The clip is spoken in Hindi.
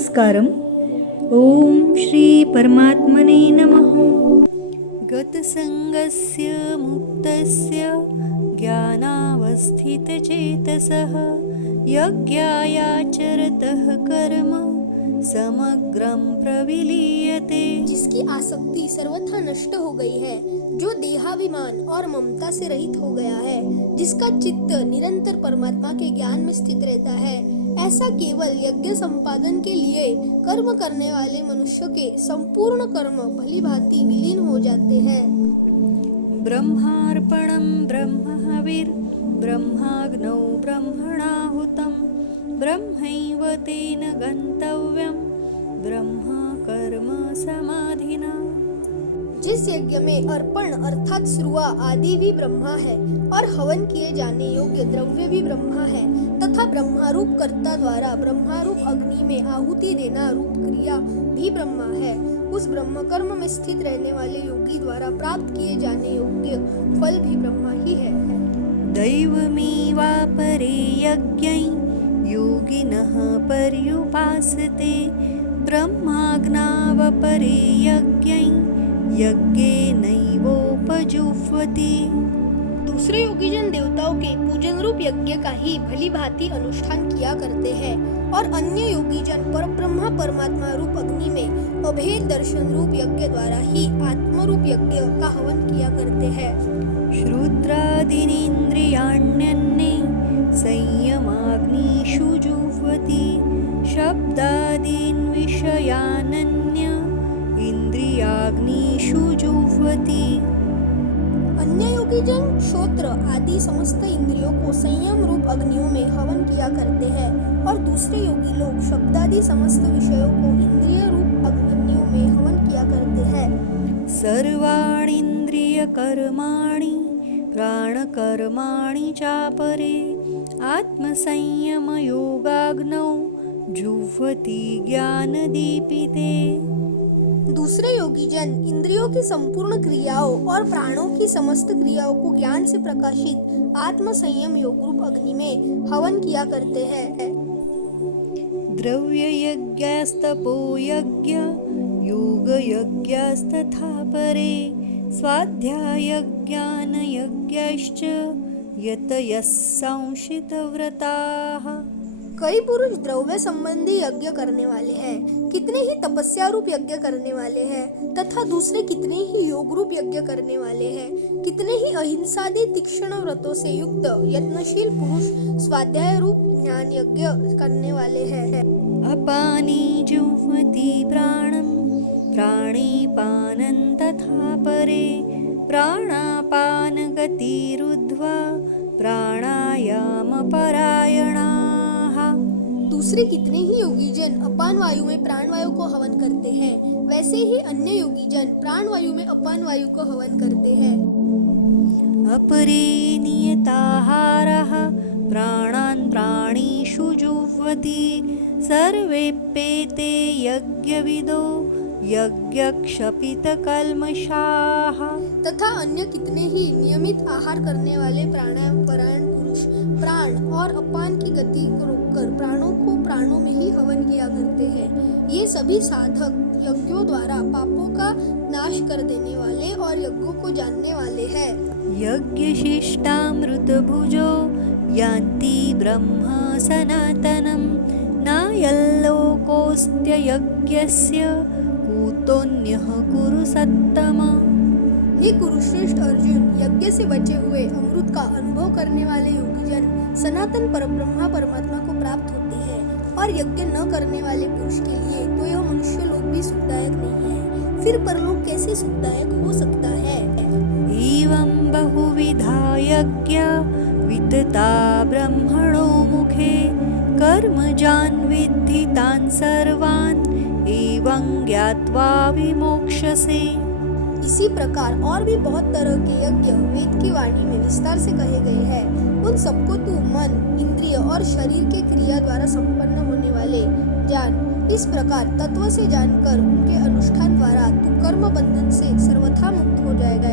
नमस्कारम। ओम श्री परमात्मने नमः। गतसंगस्य मुक्तस्य ज्ञानावस्थितचेतसः यज्ञायाचरतः कर्म समग्रं प्रविलीयते। जिसकी आसक्ति सर्वथा नष्ट हो गई है, जो देहाभिमान और ममता से रहित हो गया है, जिसका चित्त निरंतर परमात्मा के ज्ञान में स्थित रहता है, ऐसा केवल यज्ञ संपादन के लिए कर्म करने वाले मनुष्य के संपूर्ण कर्म भली भांति विलीन हो जाते हैं। ब्रह्मार्पणं ब्रह्महविर् ब्रह्माग्नौ ब्रह्मणाहुतं ब्रह्मैव तेन गन्तव्यं ब्रह्म कर्म समाधिना। जिस यज्ञ में अर्पण अर्थात श्रुआ आदि भी ब्रह्मा है और हवन किए जाने योग्य द्रव्य भी ब्रह्मा है तथा ब्रह्मारूप कर्ता द्वारा ब्रह्मारूप अग्नि में आहुति देना रूप क्रिया भी ब्रह्मा है, उस ब्रह्म कर्म में स्थित रहने वाले योगी द्वारा प्राप्त किए जाने योग्य फल भी ब्रह्मा ही है। दैवमेवापरे यज्ञै योगिनः पर्युपासते ब्रह्माग्नावपरे यज्ञै यज्ञेनैवोपजुह्वति। दूसरे योगीजन देवताओं के पूजन रूप यज्ञ का ही भली भांति अनुष्ठान किया करते हैं और अन्य योगीजन परब्रह्मा परमात्मा रूप अग्नि में अभेद दर्शन रूप यज्ञ द्वारा ही आत्म रूप यज्ञ का हवन किया करते हैं। श्रुत्रादीनीन्द्रियाण्यन्ये संयमाग्निषु जुह्वति शब्दादीन् विषयानन्य इंद्रियाग्निषु जुह्वति। अन्य योगीजन श्रोत्र आदि समस्त इंद्रियों को संयम रूप अग्नियों में हवन किया करते हैं और दूसरे योगी लोग शब्दादि समस्त विषयों को इंद्रिय रूप अग्नियों में हवन किया करते हैं। सर्वाणीन्द्रियकर्माणि प्राणकर्माणि चापरे आत्मसंयमयोगाग्नौ जुह्वति ज्ञानदीपिते। दूसरे योगीजन इंद्रियों की संपूर्ण क्रियाओं और प्राणों की समस्त क्रियाओं को ज्ञान से प्रकाशित आत्म संयम योग रूप अग्नि में हवन किया करते हैं। द्रव्ययज्ञस्तपो यज्ञ योगयज्ञस्तथा परे स्वाध्यायज्ञानयज्ञश्च यतयः संशितव्रताः। कई पुरुष द्रव्य संबंधी यज्ञ करने वाले हैं, कितने ही तपस्या रूप यज्ञ करने वाले हैं तथा दूसरे कितने ही योग रूप यज्ञ करने वाले हैं, कितने ही अहिंसादि तीक्ष्ण व्रतों से युक्त यत्नशील पुरुष स्वाध्याय रूप ज्ञान यज्ञ करने वाले हैं। अपानी जुह्वति प्राणं प्राणेपानं तथा परे प्राणापानगतिरुद्ध्वा प्राणायामपरायणाः। दूसरे कितने ही योगीजन अपान वायु में प्राण वायु को हवन करते हैं, वैसे ही अन्य योगीजन प्राण वायु में अपान वायु को हवन करते हैं। अपरे नियताहारः प्राणान् प्राणेषु जुह्वति सर्वेप्येते यज्ञविदो यज्ञक्षपितकल्मषाः। तथा अन्य कितने ही नियमित आहार करने वाले प्राणायाम परायण पुरुष प्राण और अपान की गति को रोककर प्राणों को प्राणों में ही हवन किया करते हैं। ये सभी साधक यज्ञों द्वारा पापों का नाश कर देने वाले और यज्ञों को जानने वाले हैं। यज्ञशिष्टामृतभुजो यान्ति ब्रह्म सनातनं नायल्लोकोऽस्त्ययज्ञस्य कुतोऽन्यः कुरु सत्तम। हे कुरुश्रेष्ठ अर्जुन, यज्ञ से बचे हुए अमृत का अनुभव करने वाले योगीजन सनातन परब्रह्मा परमात्मा को प्राप्त होते हैं और यज्ञ न करने वाले पुरुष के लिए तो यह मनुष्य लोक भी सुखदायक नहीं है, फिर परलोक कैसे सुखदायक हो सकता है। एवं बहुविधा यज्ञा वितता ब्रह्मणो मुखे कर्मजान् विद्धि तान् सर्वान् एवं ज्ञात्वा विमोक्ष्यसे। इसी प्रकार और भी बहुत तरह के यज्ञ वेद की वाणी में विस्तार से कहे गए हैं, उन सबको तू मन, इंद्रिय और शरीर के क्रिया द्वारा संपन्न होने वाले जान। इस प्रकार तत्व से जानकर उनके अनुष्ठान द्वारा तू कर्म बंधन से सर्वथा मुक्त हो जाएगा।